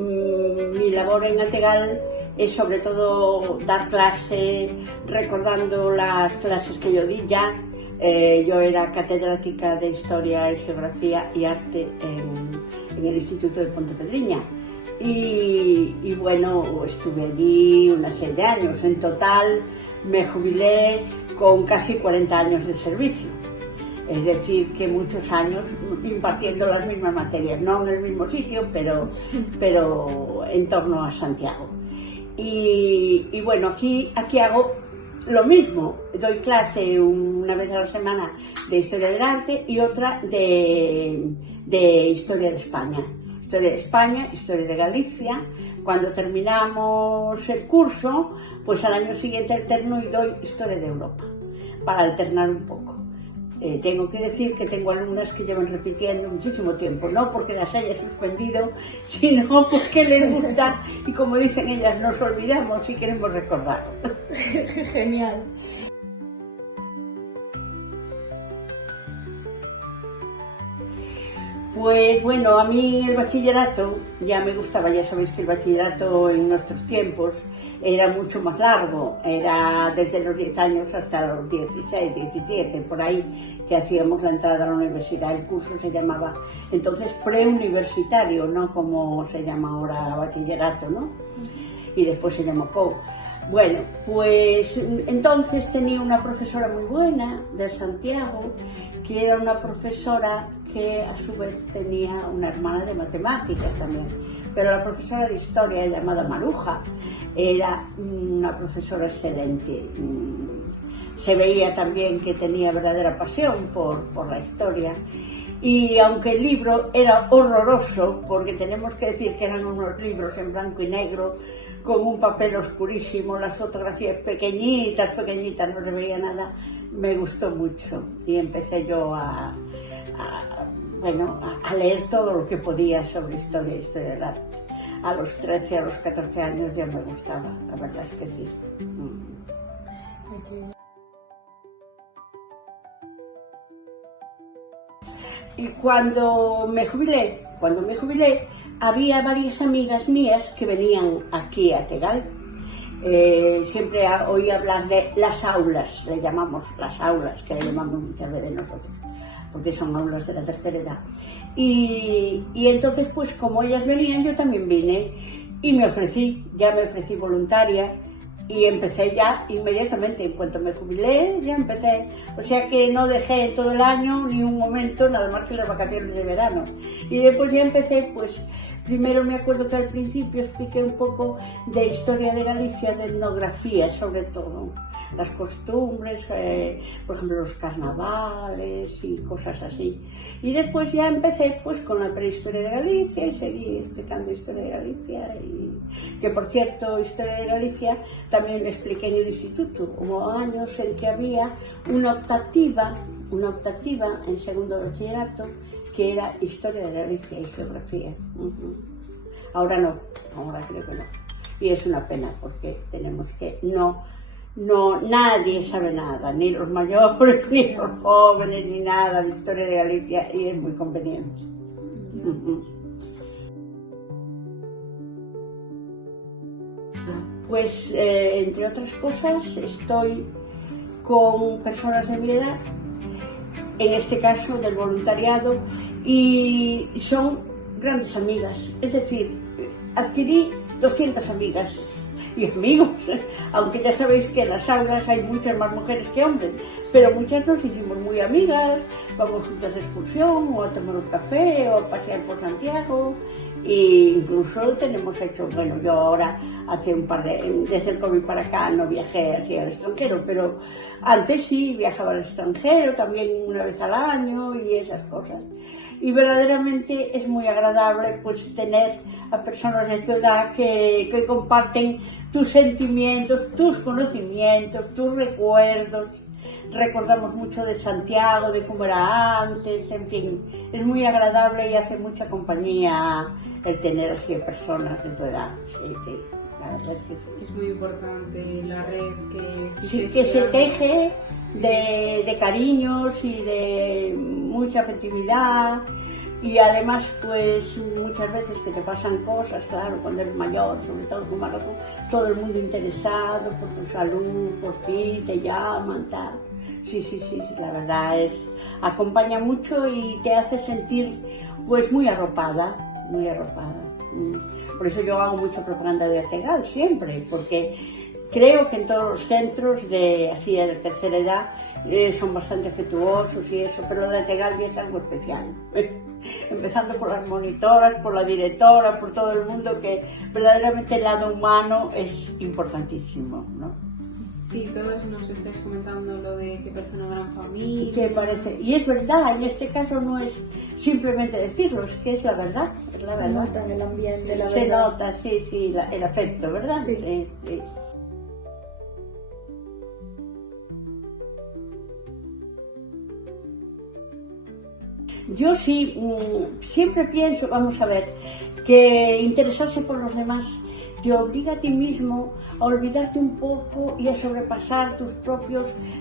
Mi labor en Ategal es sobre todo dar clase, recordando las clases que yo di ya. Yo era catedrática de Historia y Geografía y Arte en el Instituto de Pontepedriña. Y bueno, estuve allí una serie de años. En total me jubilé con casi 40 años de servicio. Es decir, que muchos años impartiendo las mismas materias, no en el mismo sitio, pero en torno a Santiago. Y bueno, aquí hago lo mismo. Doy clase una vez a la semana de Historia del Arte y otra de Historia de España. Historia de España, Historia de Galicia. Cuando terminamos el curso, pues al año siguiente alterno y doy Historia de Europa, para alternar un poco. Tengo que decir que tengo alumnas que llevan repitiendo muchísimo tiempo, no porque las haya suspendido, sino porque les gusta y, como dicen ellas, nos olvidamos y queremos recordar. Genial. Pues bueno, a mí el bachillerato ya me gustaba. Ya sabéis que el bachillerato en nuestros tiempos era mucho más largo, era desde los 10 años hasta los 16, 17, por ahí, que hacíamos la entrada a la universidad. El curso se llamaba entonces preuniversitario, no como se llama ahora bachillerato, ¿no? Y después se llamó POU. Bueno, pues entonces tenía una profesora muy buena de Santiago, que era una profesora que a su vez tenía una hermana de matemáticas también, pero la profesora de historia, llamada Maruja, era una profesora excelente. Se veía también que tenía verdadera pasión por la historia. Y aunque el libro era horroroso, porque tenemos que decir que eran unos libros en blanco y negro, con un papel oscurísimo, las fotografías pequeñitas, no se veía nada, me gustó mucho. Y empecé yo a leer todo lo que podía sobre historia del arte. A los 13, a los 14 años ya me gustaba, la verdad es que sí. Y cuando me jubilé, había varias amigas mías que venían aquí a Ategal. Siempre oí hablar de las aulas, le llamamos las aulas, que le llamamos muchas veces nosotros, porque son aulas de la tercera edad. Y entonces, pues como ellas venían, yo también vine y me ofrecí voluntaria. Y empecé ya inmediatamente, en cuanto me jubilé, ya empecé. O sea que no dejé en todo el año ni un momento, nada más que las vacaciones de verano. Y después ya empecé, pues, primero me acuerdo que al principio expliqué un poco de historia de Galicia, de etnografía sobre todo. Las costumbres, por ejemplo los carnavales y cosas así. Y después ya empecé pues con la prehistoria de Galicia y seguí explicando historia de Galicia. Y que por cierto, historia de Galicia también lo expliqué en el instituto. Hubo años en que había una optativa en segundo de bachillerato que era historia de Galicia y geografía. Ahora no, ahora creo que no. Y es una pena porque tenemos que nadie sabe nada, ni los mayores, ni los jóvenes, ni nada de historia de Galicia, y es muy conveniente. Pues, entre otras cosas, estoy con personas de mi edad, en este caso del voluntariado, y son grandes amigas, es decir, adquirí 200 amigas y amigos, aunque ya sabéis que en las aulas hay muchas más mujeres que hombres, pero muchas nos hicimos muy amigas, vamos juntas a excursión o a tomar un café o a pasear por Santiago, e incluso tenemos hecho, bueno, yo ahora hace desde el COVID para acá no viajé así al extranjero, pero antes sí viajaba al extranjero también una vez al año y esas cosas. Y verdaderamente es muy agradable pues tener a personas de tu edad que comparten tus sentimientos, tus conocimientos, tus recuerdos. Recordamos mucho de Santiago, de cómo era antes, en fin, es muy agradable y hace mucha compañía el tener así a personas de tu edad. Sí, la verdad es que sí. Es muy importante la red que se teje de cariños y de mucha afectividad, Y además, pues muchas veces que te pasan cosas, claro, cuando eres mayor, sobre todo con más razón, todo el mundo interesado por tu salud, por ti, te llaman, tal. Sí, la verdad es, acompaña mucho y te hace sentir pues muy arropada, muy arropada. Por eso yo hago mucha propaganda de Ategal siempre, porque creo que en todos los centros de así de tercera edad son bastante afectuosos y eso, pero lo de Ategal ya es algo especial. Empezando por las monitoras, por la directora, por todo el mundo, que verdaderamente el lado humano es importantísimo, ¿no? Sí, todos nos estáis comentando lo de que parece una gran familia. Que parece, y es verdad, en este caso no es simplemente decirlo, es que es la verdad, es la Se verdad. nota en el ambiente, la Se verdad. nota, sí, el afecto, ¿verdad? Sí. Sí. Yo sí, siempre pienso, vamos a ver, que interesarse por los demás te obliga a ti mismo a olvidarte un poco y a sobrepasar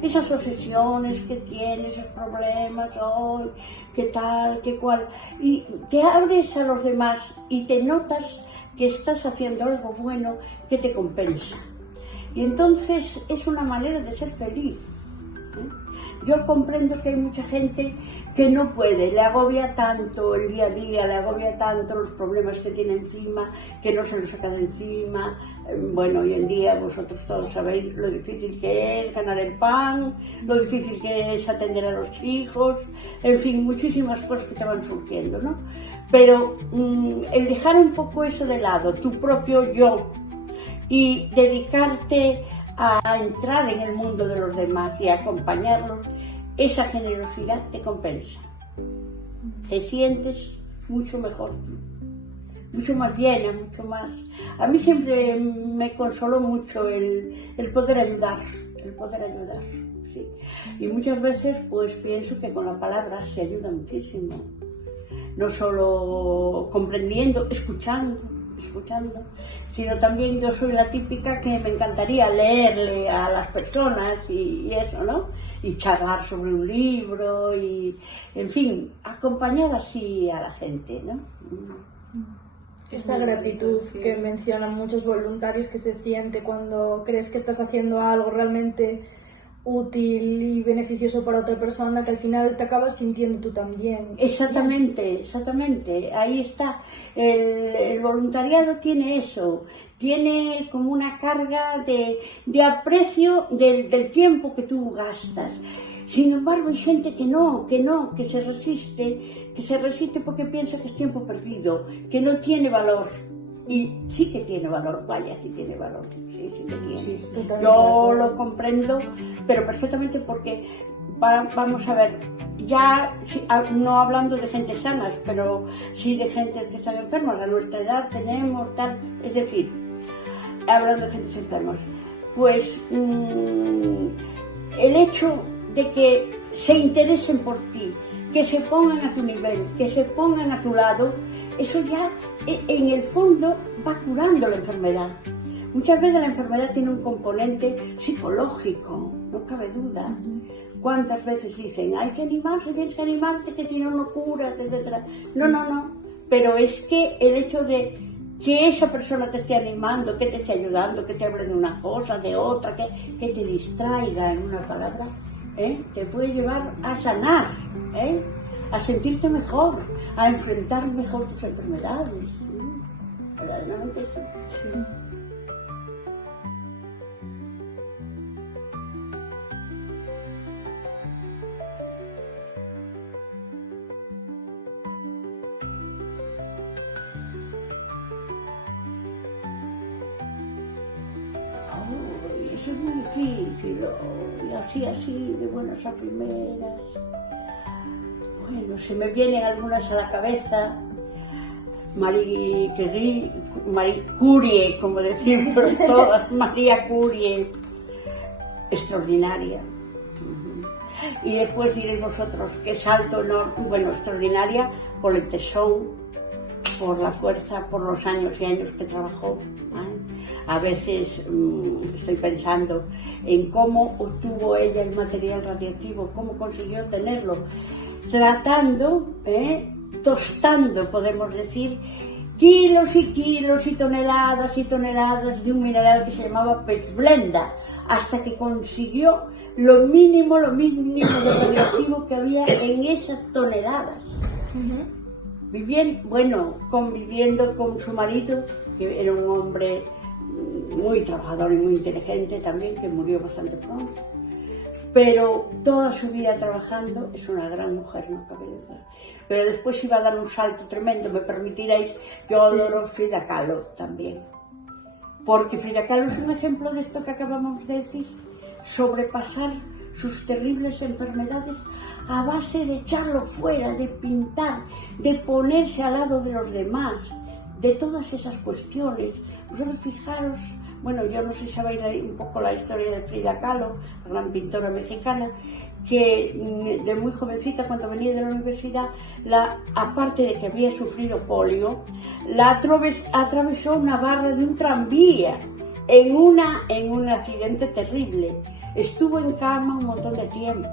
esas obsesiones que tienes, esos problemas, hoy, qué tal, qué cual, y te abres a los demás y te notas que estás haciendo algo bueno que te compensa. Y entonces es una manera de ser feliz. Yo comprendo que hay mucha gente que no puede, le agobia tanto el día a día, le agobia tanto los problemas que tiene encima, que no se los saca de encima. Bueno, hoy en día vosotros todos sabéis lo difícil que es ganar el pan, lo difícil que es atender a los hijos, en fin, muchísimas cosas que te van surgiendo, ¿no? Pero el dejar un poco eso de lado, tu propio yo, y dedicarte a entrar en el mundo de los demás y a acompañarlos, esa generosidad te compensa. Te sientes mucho mejor tú, mucho más llena, mucho más. A mí siempre me consoló mucho el poder ayudar, sí. Y muchas veces pues pienso que con la palabra se ayuda muchísimo. No solo comprendiendo, escuchando, sino también yo soy la típica que me encantaría leerle a las personas y eso, ¿no? Y charlar sobre un libro y, en fin, acompañar así a la gente, ¿no? Esa gratitud que mencionan muchos voluntarios que se siente cuando crees que estás haciendo algo realmente útil y beneficioso para otra persona, que al final te acabas sintiendo tú también. Exactamente, ahí está. El voluntariado tiene eso, tiene como una carga de aprecio del tiempo que tú gastas. Sin embargo, hay gente que se resiste porque piensa que es tiempo perdido, que no tiene valor. Y sí que tiene valor, vaya, sí tiene valor, sí que tiene. Sí, yo lo comprendo, pero perfectamente porque, vamos a ver, ya, no hablando de gente sanas, pero sí de gente que están enfermas, a nuestra edad tenemos tal, es decir, hablando de gente enfermas, pues el hecho de que se interesen por ti, que se pongan a tu nivel, que se pongan a tu lado, eso ya en el fondo va curando la enfermedad. Muchas veces la enfermedad tiene un componente psicológico, no cabe duda. ¿Cuántas veces dicen, hay que animarse, tienes que animarte, que si no, no curas, etc.? No. Pero es que el hecho de que esa persona te esté animando, que te esté ayudando, que te hable de una cosa, de otra, que te distraiga en una palabra, te puede llevar a sanar, a sentirte mejor, a enfrentar mejor tus enfermedades. Verdaderamente sí. Eso es muy difícil, y así, de buenas a primeras. Bueno, se me vienen algunas a la cabeza. Marie Curie, como decimos todas, María Curie, extraordinaria. Y después diréis vosotros, qué salto enorme, bueno, extraordinaria por el tesón, por la fuerza, por los años y años que trabajó. A veces estoy pensando en cómo obtuvo ella el material radiactivo, cómo consiguió tenerlo, tratando tostando, podemos decir, kilos y kilos y toneladas de un mineral que se llamaba pechblenda, hasta que consiguió lo mínimo de radioactivo que había en esas toneladas. Conviviendo con su marido, que era un hombre muy trabajador y muy inteligente también, que murió bastante pronto, pero toda su vida trabajando. Es una gran mujer, no cabe duda. Pero después iba a dar un salto tremendo, me permitiréis. Yo adoro Frida Kahlo también, porque Frida Kahlo es un ejemplo de esto que acabamos de decir: sobrepasar sus terribles enfermedades a base de echarlo fuera, de pintar, de ponerse al lado de los demás, de todas esas cuestiones. Vosotros fijaros, yo no sé si sabéis un poco la historia de Frida Kahlo, la gran pintora mexicana, que de muy jovencita, cuando venía de la universidad, aparte de que había sufrido polio, atravesó una barra de un tranvía en un accidente terrible. Estuvo en cama un montón de tiempo.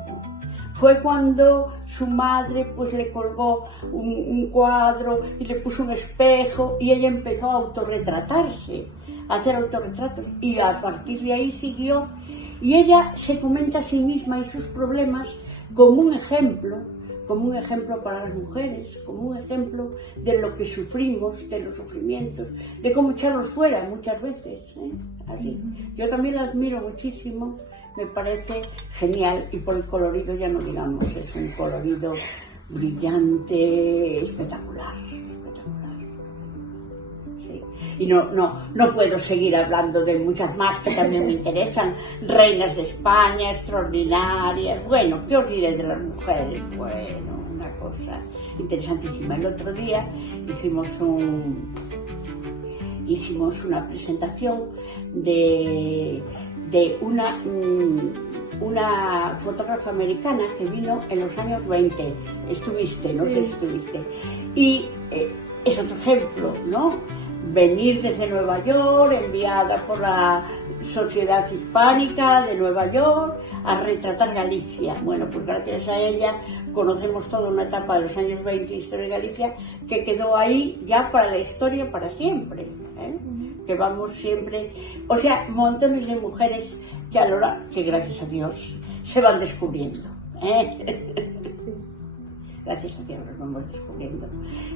Fue cuando su madre le colgó un cuadro y le puso un espejo, y ella empezó a autorretratarse, a hacer autorretratos, y a partir de ahí siguió. Y ella se comenta a sí misma y sus problemas como un ejemplo para las mujeres, como un ejemplo de lo que sufrimos, de los sufrimientos, de cómo echarlos fuera muchas veces, así. Yo también la admiro muchísimo, me parece genial, y por el colorido ya no digamos, es un colorido brillante, espectacular. Sí. Y no puedo seguir hablando de muchas más que también me interesan. Reinas de España, extraordinarias. Bueno, ¿qué os diré de las mujeres? Bueno, una cosa interesantísima. El otro día hicimos una presentación de una fotógrafa americana que vino en los años 20. Estuviste, no sé si estuviste. Y es otro ejemplo, ¿no? Venir desde Nueva York, enviada por la Sociedad Hispánica de Nueva York, a retratar Galicia. Bueno, pues gracias a ella conocemos toda una etapa de los años 20 de historia de Galicia que quedó ahí ya para la historia para siempre, que vamos siempre, montones de mujeres que gracias a Dios se van descubriendo, Gracias a Dios nos vamos descubriendo,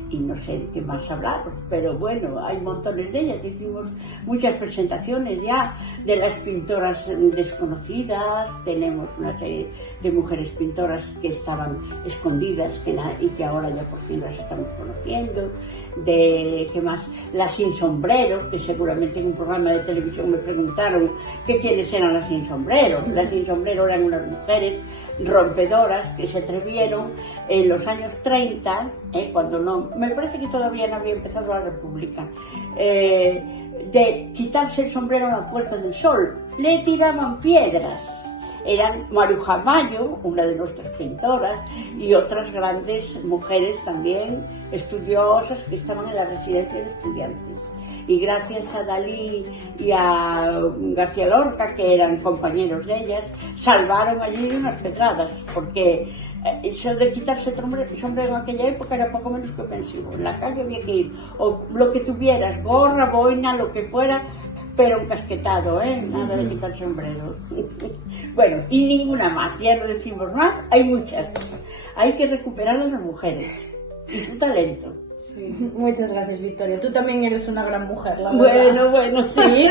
y no sé de qué más hablaros, pero bueno, hay montones de ellas. Hicimos muchas presentaciones ya de las pintoras desconocidas. Tenemos una serie de mujeres pintoras que estaban escondidas y que ahora ya por fin las estamos conociendo. ¿Qué más? Las sin sombrero, que seguramente en un programa de televisión me preguntaron que quiénes eran las sin sombrero. Las sin sombrero eran unas mujeres rompedoras que se atrevieron en los años 30, cuando me parece que todavía no había empezado la República, de quitarse el sombrero a la Puerta del Sol. Le tiraban piedras. Eran Maruja Mayo, una de nuestras pintoras, y otras grandes mujeres también estudiosas que estaban en la residencia de estudiantes. Y gracias a Dalí y a García Lorca, que eran compañeros de ellas, salvaron allí unas pedradas, porque eso de quitarse el sombrero en aquella época era poco menos que ofensivo. En la calle había que ir, o lo que tuvieras, gorra, boina, lo que fuera, pero encasquetado, nada de quitar sombrero. Bueno, y ninguna más, ya no decimos más, hay muchas. Hay que recuperar a las mujeres y su talento. Sí. Muchas gracias, Victoria. Tú también eres una gran mujer, la verdad. Bueno, sí.